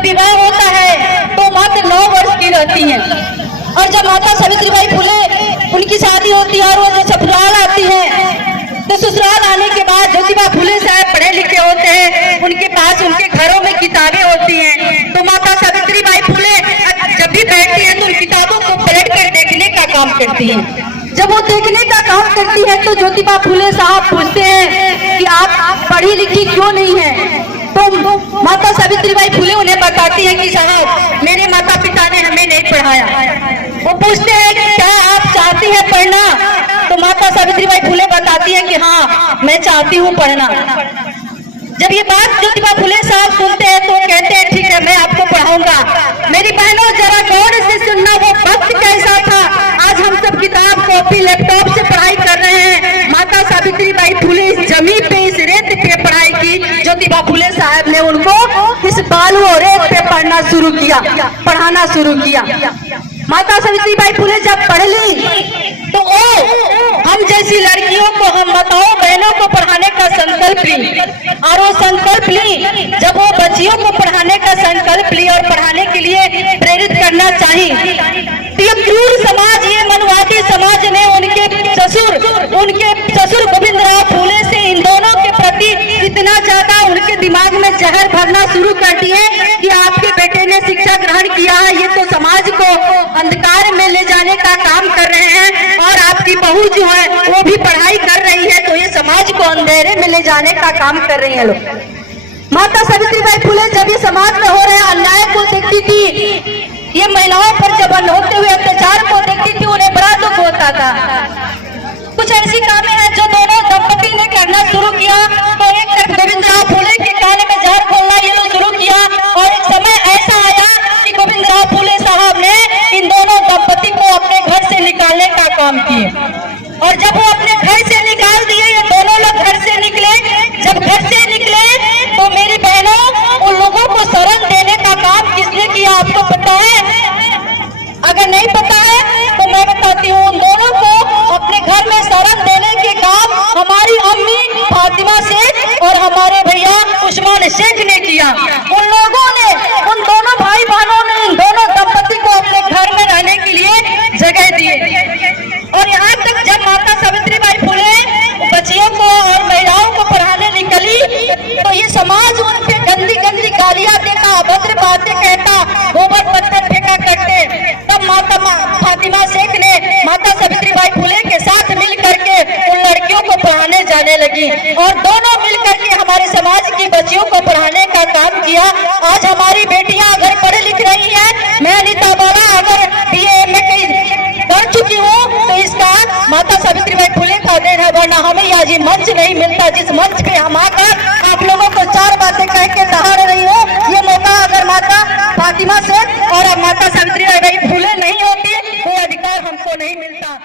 जब विवाह होता है तो मात्र 9 वर्ष की रहती हैं। और जब माता सावित्रीबाई फुले उनकी शादी होती है और वो जब ससुराल आती है तो ससुराल आने के बाद ज्योतिबा फुले साहब पढ़े लिखे होते हैं, उनके पास उनके घरों में किताबें होती हैं। तो माता सावित्रीबाई फुले जब भी बैठती है तो उन किताबों को पलट कर देखने का काम करती है। जब वो देखने का काम करती है तो ज्योतिबा फुले साहब पूछते हैं कि आप पढ़ी लिखी क्यों नहीं है? तो माता सावित्रीबाई फुले उन्हें बताती है कि साहब मेरे माता पिता ने हमें नहीं पढ़ाया। वो पूछते हैं कि क्या आप चाहती हैं पढ़ना? तो माता सावित्रीबाई फुले बताती है कि हाँ मैं चाहती हूँ पढ़ना। जब ये बात ज्योतिबा फुले साहब सुनते हैं तो कहते हैं ठीक है मैं आपको पढ़ाऊंगा। मेरी बहनों जरा गौर से सुनना, वो वक्त कैसा था। आज हम सब किताब कॉपी लैपटॉप से पढ़ाई कर रहे हैं। माता सावित्रीबाई फुले इस जमीन पे इस रेत पे पढ़ाई की। ज्योतिबा फुले साहब ने उनको इस बालू और रेत पे पढ़ना शुरू किया, पढ़ाना शुरू किया। माता सावित्रीबाई फुले जब पढ़ ली तो हम जैसी लड़कियों को, हम माताओं बहनों को पढ़ाने का संकल्प ली। और वो संकल्प ली, जब वो बच्चियों को पढ़ाने का संकल्प ली और पढ़ाने के लिए प्रेरित करना चाही, तो ये क्रूर समाज, ये मनवादी समाज ने उनके ससुर गोविंदराव फुले से इन दोनों के प्रति इतना ज्यादा उनके दिमाग में जहर भरना शुरू कर दिए कि आपके बेटे ने शिक्षा ग्रहण किया है, ये तो समाज को अंधकार में ले जाने का काम कर रहे हैं, और आपकी बहू जो है वो भी पढ़ाई कर रही है तो ये समाज को अंधेरे में ले जाने का काम कर रही है लोग। माता सावित्रीबाई फुले जब ये समाज में हो रहे अन्याय को देखती थी, ये महिलाओं पर जबरन होते हुए अत्याचार को देखती थी, उन्हें बड़ा दुख होता था। कुछ ऐसी कामें हैं जो दोनों दंपति ने करना शुरू किया। तो एक तरफ गोविंदराव फुले के कान में जहर घोलना ये लोग शुरू किया, और एक समय ऐसा आया कि गोविंदराव फुले साहब ने इन दोनों दंपति को अपने घर से निकालने का काम किए। और जब वो अपने घर से निकाल दिए, ये दोनों लोग घर से निकले। जब घर से निकले तो मेरी बहनों उन लोगों को शरण देने का काम किसने किया आपको पता है? अगर नहीं पता है तो मैं बताती हूँ। उन दोनों को अपने घर में शरण देने के काम हमारी अम्मी फातिमा शेख और हमारे भैया उस्मान शेख ने किया। उन लोगों ने, उन दोनों भाई बहनों ने इन दोनों दंपति को अपने घर में रहने के लिए जगह दिए। और यहाँ तक जब माता सावित्रीबाई फुले बच्चियों को और महिलाओं को पढ़ाने निकली तो ये समाज उन पे गंदी गंदी गालियां देता, अभद्र बातें कहता, गोबर पत्थर फेंका करते। तब माता फातिमा शेख ने माता सावित्रीबाई फुले के साथ मिल करके उन लड़कियों को पढ़ाने जाने लगी, और दोनों मिल करके हमारे समाज की बच्चियों को पढ़ाने का काम किया। आज हमारी बेटियां अगर पढ़ लिख रही है, मैं अनीता बाला अगर BA में पढ़ चुकी हूँ तो इसका माता सावित्रीबाई फुले का देन है, वरना हमें आज ये मंच नहीं मिलता जिस मंच पे हम आकर आप लोगों को 4 बातें कह के दहाड़ रही हूँ। ये मौका अगर माता फातिमा शेख और माता सावित्रीबाई फुले नहीं होती, वो अधिकार हमको नहीं मिलता।